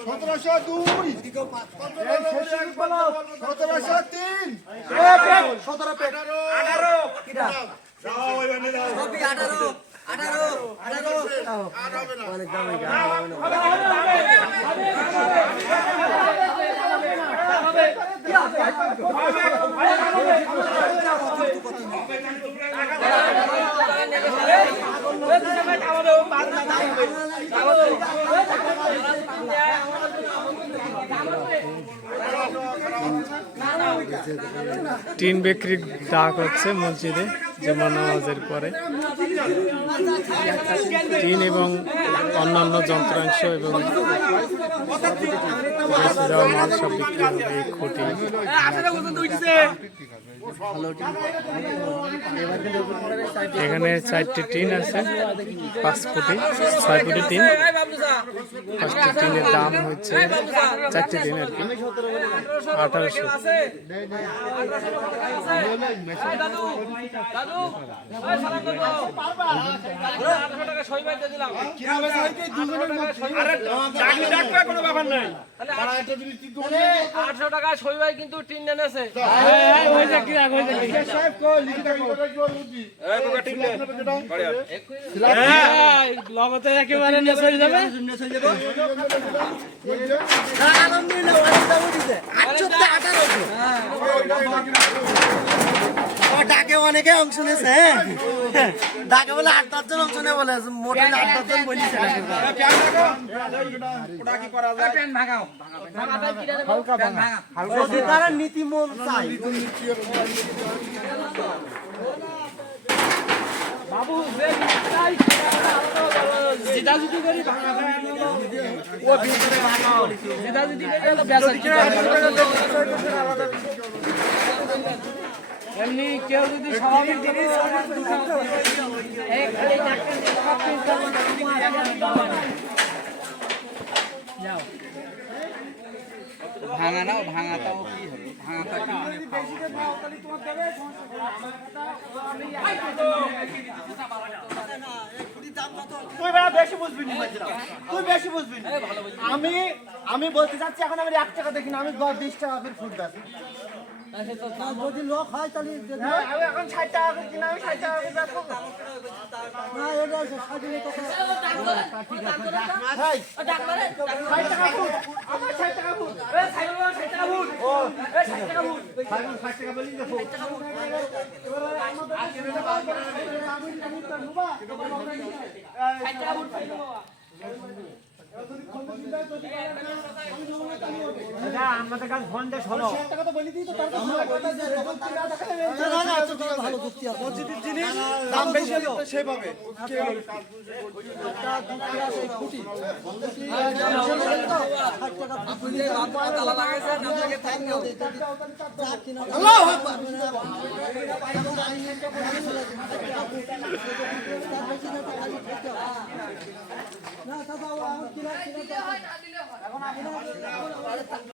সতেরোশো দুই সতেরোশো তিন সতেরো আঠারো আঠারো আঠারো আঠারো অনেক দাম হয়ে গেল টিন বিক্রি ডাক হচ্ছে মসজিদে যেমন নামাজের পরে। টিন এবং অন্যান্য যন্ত্রাংশ এবং সব বিক্রি হবে খুঁটি। এখানে চারটি টিন আছে পাঁচ ফুটি ছয় ফুটি টিন। পাঁচটি টিনের দাম হচ্ছে চারটি টিন আর কি আঠারোশো। কোনো ব্যাপার আটশো টাকা সই ভাই কিন্তু টিন এনেছে। লগতে একেবারে নেশে যাবে। আলহামদুলিল্লাহ অনেক দাম উঠেছে আটশো আঠারোশো ডাকে অনেকে অংশ নিয়েছে হ্যাঁ বলে আট দশজন অংশ নেই বলে, মোটে আট দশজন বলিছে তারা নীতি মন বাবু জিদা জিদি করি ভাঙা। ও ভিতরে ভাঙা। জিদা জিদি করে এমনি কেউ যদি স্বাভাবিক জিনিস ভাঙা নাও ভাঙাটাও কি হলো ভাঙাটা কি মানে তুই ভাই বেশি বুঝবি না তুই বেশি বুঝবি আমি আমি বলতে চাচ্ছি এখন আমি এক টাকা দেখি না আমি দশ বিশ টাকা করে ফুট বেচি যদি লোক হয় তাহলে আমি এখন ষাট টাকা করে কিনা আমি ষাট টাকা করে বেচবো না এটা কথা ষাট টাকা ফুট টাকা ফুট ও ষাট টাকা বলি দেখো আমাদের কাছে ফোন ভালো যুক্তি আছে জিনিস দাম বেশি হলো সেভাবে। তালা লাগাইছে আপনাকে থ্যাংক ইউ না